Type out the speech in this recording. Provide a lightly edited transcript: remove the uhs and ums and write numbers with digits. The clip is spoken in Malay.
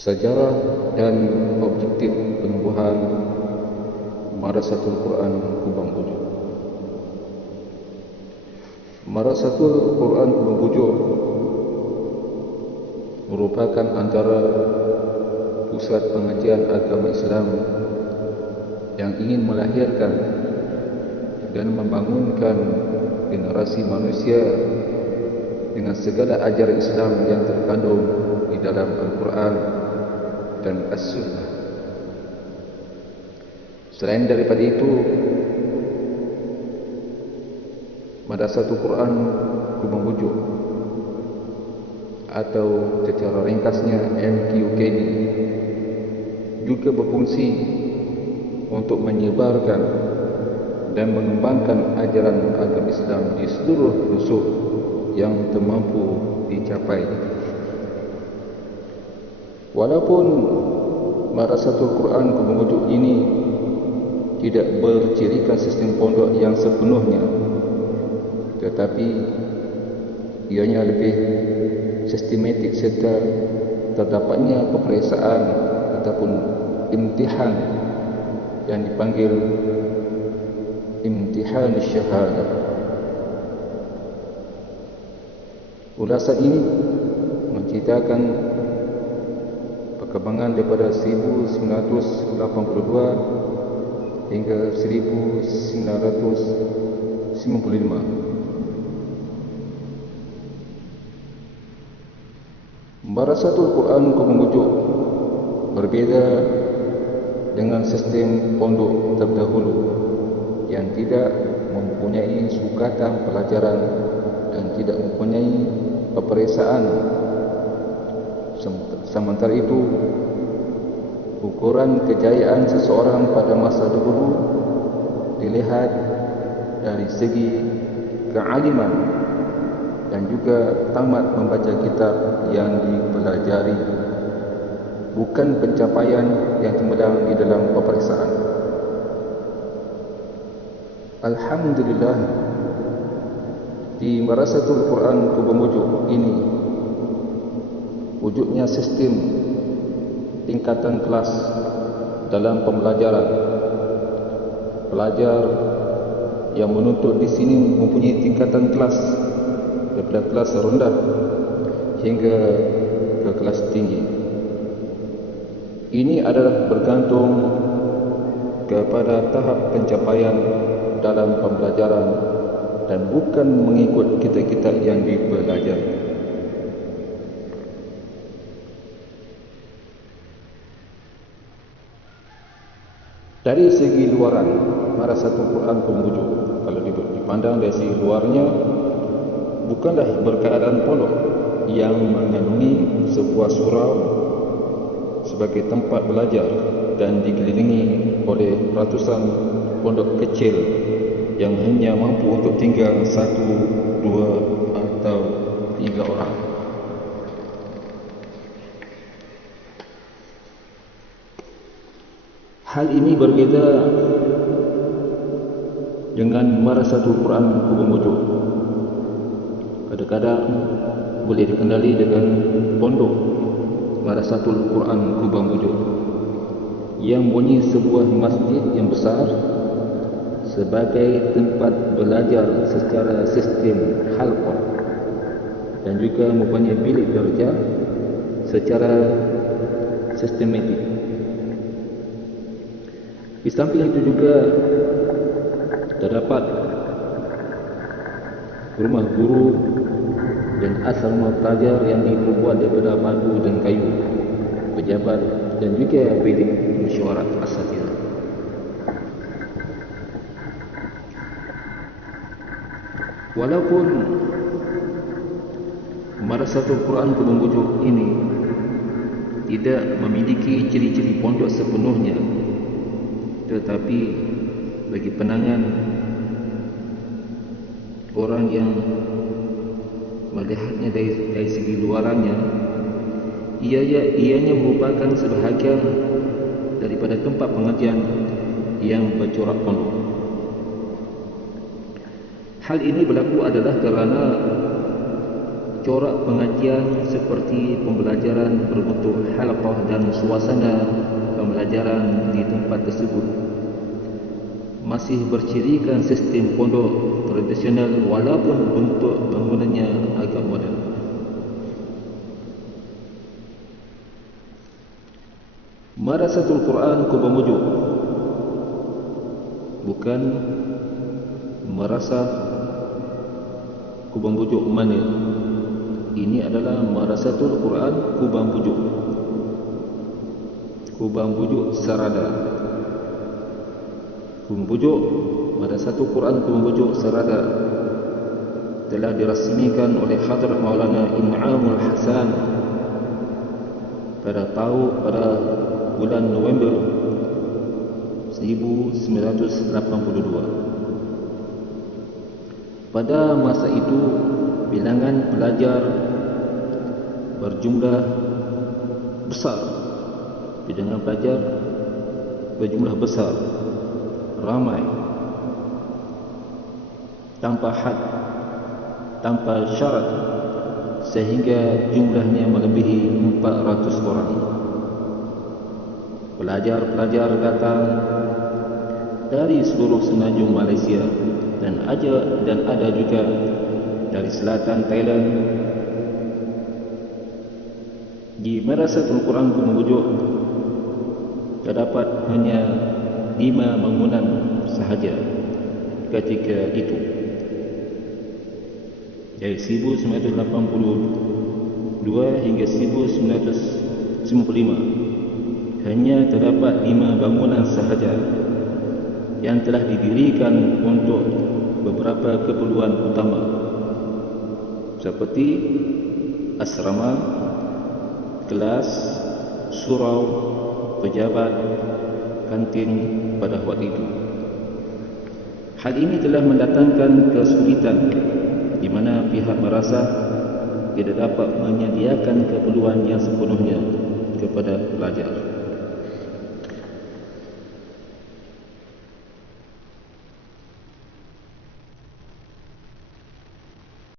Sejarah dan objektif penubuhan Madrasatul Quran Kubang Bujuk. Madrasatul Quran Kubang Bujuk merupakan antara pusat pengajian agama Islam yang ingin melahirkan dan membangunkan generasi manusia dengan segala ajaran Islam yang terkandung di dalam Al-Quran dan As-Sunnah. Selain daripada itu, Madrasatul Quran Kubang Bujuk atau secara ringkasnya MQKB juga berfungsi untuk menyebarkan dan mengembangkan ajaran agama Islam di seluruh pelosok yang termampu dicapai. Walaupun Madrasatul Quran Kubang Bujuk ini tidak bercirikan sistem pondok yang sepenuhnya, tetapi ianya lebih sistematik serta terdapatnya peperiksaan ataupun imtihan yang dipanggil imtihan syahadah. Ulasan ini menceritakan perkembangan daripada 1982 hingga 1995. Madrasatul Quran Kubang Bujuk berbeza dengan sistem pondok terdahulu yang tidak mempunyai sukatan pelajaran dan tidak mempunyai peperiksaan. Sementara itu, ukuran kejayaan seseorang pada masa dahulu dilihat dari segi kealiman dan juga tamat membaca kitab yang dipelajari, bukan pencapaian yang cemerlang di dalam peperiksaan. Alhamdulillah, di Madrasatul Quran Kubang Bujuk ini wujudnya sistem tingkatan kelas dalam pembelajaran. Pelajar yang menuntut di sini mempunyai tingkatan kelas daripada kelas rendah hingga ke kelas tinggi. Ini adalah bergantung kepada tahap pencapaian dalam pembelajaran dan bukan mengikut kitab-kitab yang dipelajari. Dari segi luaran, Madrasatul Quran Kubang Bujuk, kalau dipandang dari segi luarnya, bukanlah berkeadaan pondok yang mengandungi sebuah surau sebagai tempat belajar dan dikelilingi oleh ratusan pondok kecil yang hanya mampu untuk tinggal 1, 2 atau 3 orang. Hal ini berbeza dengan Madrasatul Quran Kubang Bujuk. Kadang-kadang boleh dikenali dengan pondok Madrasatul Quran Kubang Bujuk yang mempunyai sebuah masjid yang besar sebagai tempat belajar secara sistem halqah dan juga mempunyai bilik darjah secara sistematik. Di samping itu juga terdapat rumah guru dan asrama pelajar yang diperbuat daripada batu dan kayu, pejabat dan juga bilik mesyuarat asatidz. Walaupun Madrasatul Quran Kubang Bujuk ini tidak memiliki ciri-ciri pondok sepenuhnya, tetapi bagi pandangan orang yang melihatnya dari segi luarannya, ianya merupakan sebahagian daripada tempat pengajian yang bercorak pondok. Hal ini berlaku adalah kerana corak pengajian seperti pembelajaran berbentuk halaqah dan suasana pembelajaran di tempat tersebut masih bercirikan sistem pondok tradisional walaupun bentuk bangunannya agak moden. Marasatul Quran Kubah Mujuk, bukan merasa Kubang Bujuk Manil. Ini adalah Marasatul Quran Kubang Bujuk, Kubang Bujuk Sarada. Kubang Bujuk Marasatul Quran Kubang Bujuk Sarada telah dirasmikan oleh Hadrat Maulana In'amul Hasan pada bulan November 1982. Pada masa itu, bilangan pelajar berjumlah besar. Bilangan pelajar berjumlah besar, ramai, tanpa had, tanpa syarat, sehingga jumlahnya melebihi 400 orang. Pelajar-pelajar datang dari seluruh semenanjung Malaysia dan ada juga dari selatan Thailand. Di Marasatul Quran Kubang Bujuk terdapat hanya 5 bangunan sahaja ketika itu. Dari 1982 hingga 1995 hanya terdapat 5 bangunan sahaja yang telah didirikan untuk beberapa keperluan utama seperti asrama, kelas, surau, pejabat, kantin pada waktu itu. Hal ini telah mendatangkan kesulitan di mana pihak merasa tidak dapat menyediakan keperluan yang sepenuhnya kepada pelajar.